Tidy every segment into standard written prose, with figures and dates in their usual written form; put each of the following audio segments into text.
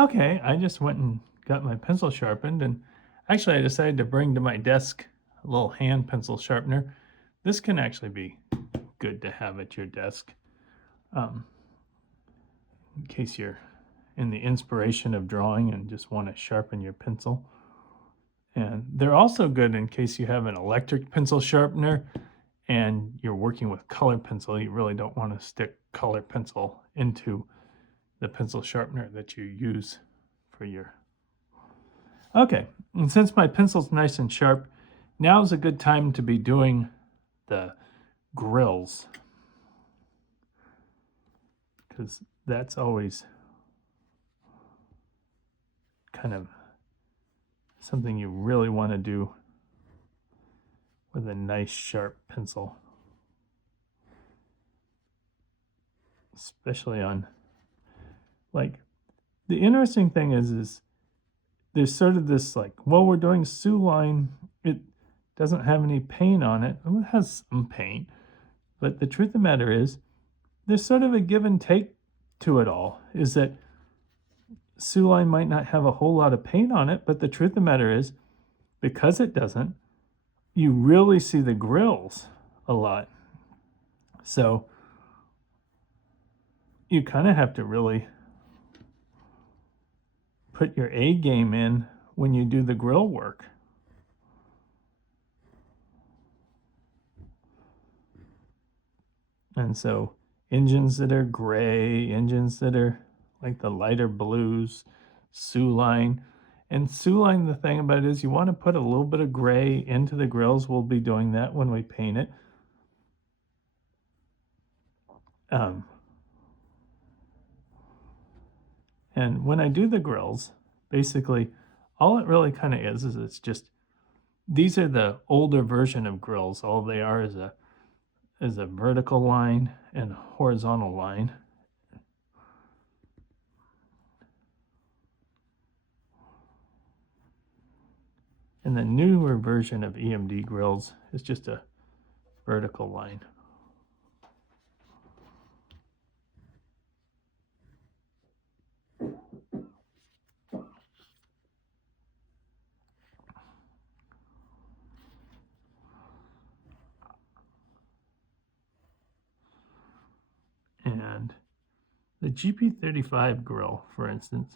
Okay, I just went and got my pencil sharpened, and actually I decided to bring to my desk a little hand pencil sharpener. This can actually be good to have at your desk, in case you're in the inspiration of drawing and just want to sharpen your pencil. And they're also good in case you have an electric pencil sharpener and you're working with color pencil. You really don't want to stick color pencil into the pencil sharpener that you use for your... Okay, and since my pencil's nice and sharp, now's a good time to be doing the grills, because that's always kind of something you really want to do with a nice sharp pencil, especially on, like, the interesting thing is there's sort of this, like, well, we're doing Sue line, it doesn't have any paint on it. Well, it has some paint, but the truth of the matter is there's sort of a give and take to it all, is that Sue line might not have a whole lot of paint on it, but the truth of the matter is, because it doesn't, you really see the grills a lot. So you kind of have to really put your A game in when you do the grill work. And so engines that are gray, engines that are like the lighter blues, Sue line. And Sue line, the thing about it is you want to put a little bit of gray into the grills. We'll be doing that when we paint it. And when I do the grills, basically all it really kind of is it's just, these are the older version of grills. All they are is a vertical line and a horizontal line. And the newer version of EMD grills is just a vertical line. And the GP35 grill, for instance,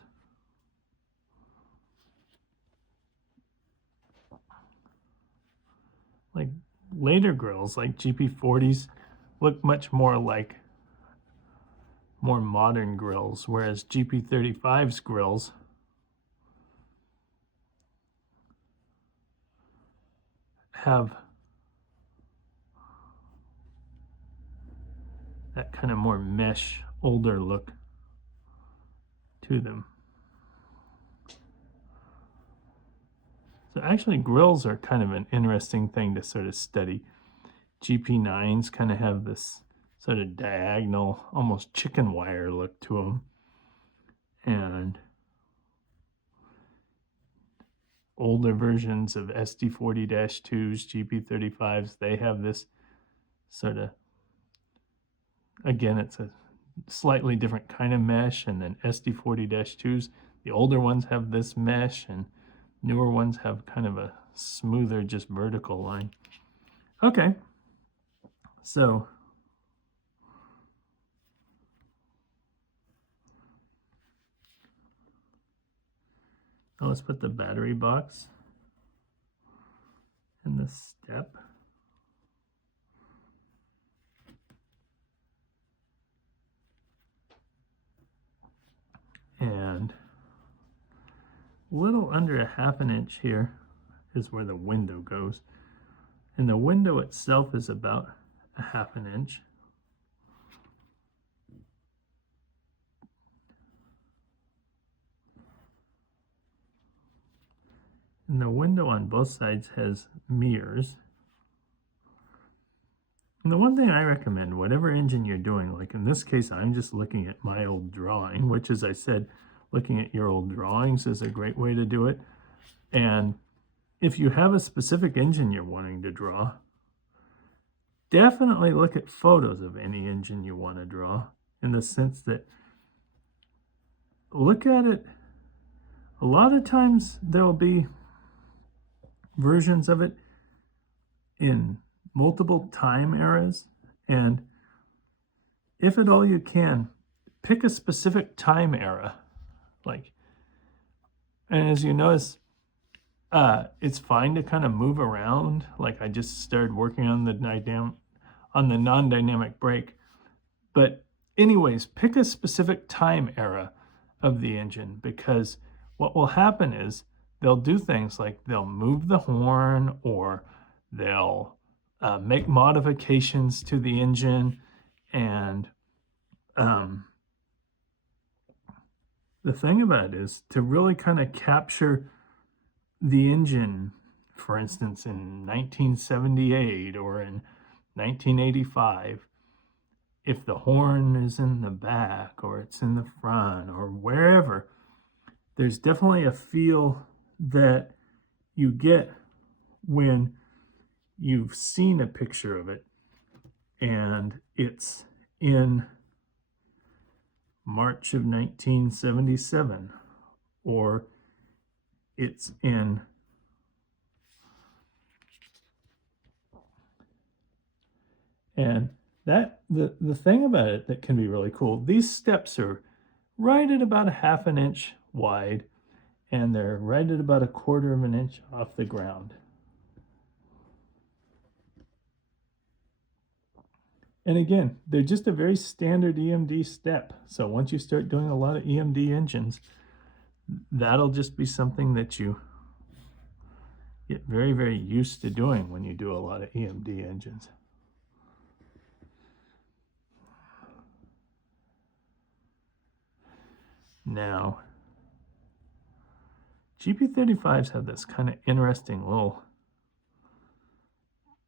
like later grills like GP40s look much more like more modern grills, whereas GP35's grills have that kind of more mesh, older look to them. So actually grills are kind of an interesting thing to sort of study. GP9s kind of have this sort of diagonal, almost chicken wire look to them. And older versions of SD40-2s, GP35s, they have this sort of, again, it's a slightly different kind of mesh. And then SD40-2s, the older ones have this mesh, and newer ones have kind of a smoother, just vertical line. Okay, so now let's put the battery box in the step. And a little under a ½ inch here is where the window goes. And the window itself is about a ½ inch. And the window on both sides has mirrors. And the one thing I recommend, whatever engine you're doing, like in this case, I'm just looking at my old drawing, which, as I said, looking at your old drawings is a great way to do it. And if you have a specific engine you're wanting to draw, definitely look at photos of any engine you want to draw, in the sense that look at it A lot of times there'll be versions of it in multiple time eras, and if at all you can, pick a specific time era. Like, and as you notice, it's fine to kind of move around. Like I just started working on the non-dynamic brake. But anyways, pick a specific time era of the engine, because what will happen is they'll do things like they'll move the horn, or they'll make modifications to the engine. And the thing about it is to really kind of capture the engine, for instance, in 1978 or in 1985, if the horn is in the back or it's in the front or wherever, there's definitely a feel that you get when you've seen a picture of it and it's in March of 1977, or it's in and that the thing about it that can be really cool, these steps are right at about a half an inch wide, and they're right at about a quarter of an inch off the ground. And again, they're just a very standard EMD step. So once you start doing a lot of EMD engines, that'll just be something that you get very, very used to doing when you do a lot of EMD engines. Now, GP35s have this kind of interesting little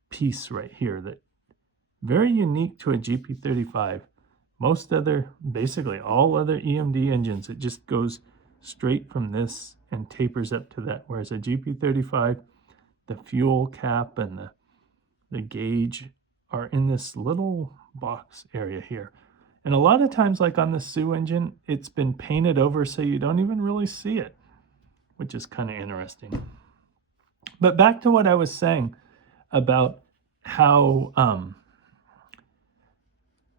piece right here that very unique to a GP35. Most other, basically all other EMD engines, it just goes straight from this and tapers up to that. Whereas a GP35, the fuel cap and the gauge are in this little box area here. And a lot of times, like on the Sioux engine, it's been painted over so you don't even really see it, which is kind of interesting. But back to what I was saying about how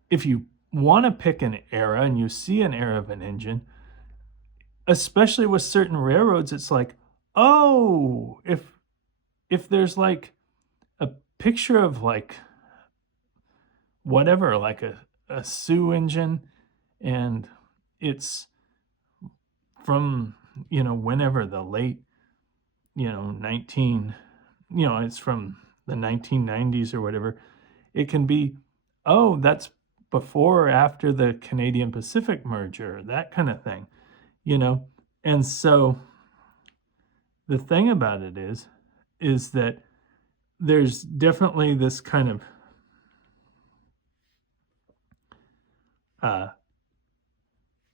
if you want to pick an era and you see an era of an engine, especially with certain railroads, it's like, oh, if there's like a picture of like whatever, like a Sioux engine, and it's from, whenever the late, it's from the 1990s or whatever, it can be, oh, that's before or after the Canadian Pacific merger, that kind of thing, And so the thing about it is that there's definitely this kind of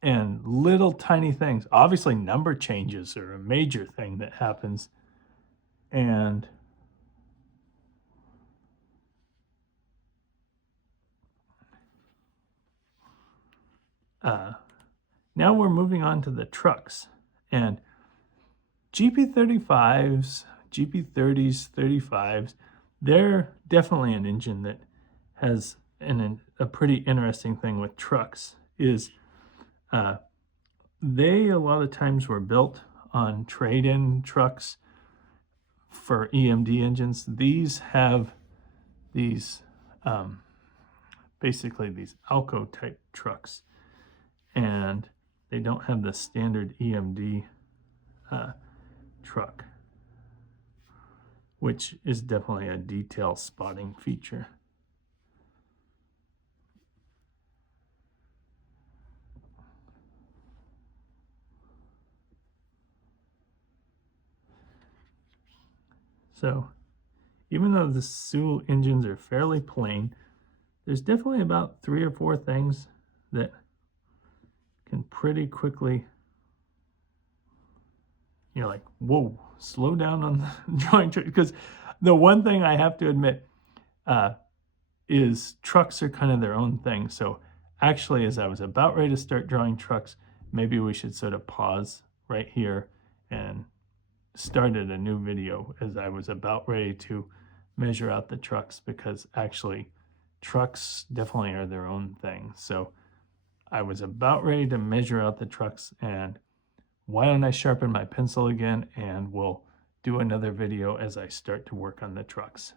and little tiny things. Obviously, number changes are a major thing that happens. And now we're moving on to the trucks. And GP35s, GP30s, 35s, they're definitely an engine that has a pretty interesting thing with trucks is they a lot of times were built on trade-in trucks for EMD engines. These have these basically these Alco type trucks, and they don't have the standard EMD truck, which is definitely a detail spotting feature. So even though the Sioux engines are fairly plain, there's definitely about 3 or 4 things that can pretty quickly, you're like, whoa, slow down on the drawing truck. Because the one thing I have to admit is trucks are kind of their own thing. So actually, as I was about ready to start drawing trucks, maybe we should sort of pause right here and started a new video as I was about ready to measure out the trucks, because actually trucks definitely are their own thing. So I was about ready to measure out the trucks, and why don't I sharpen my pencil again, and we'll do another video as I start to work on the trucks.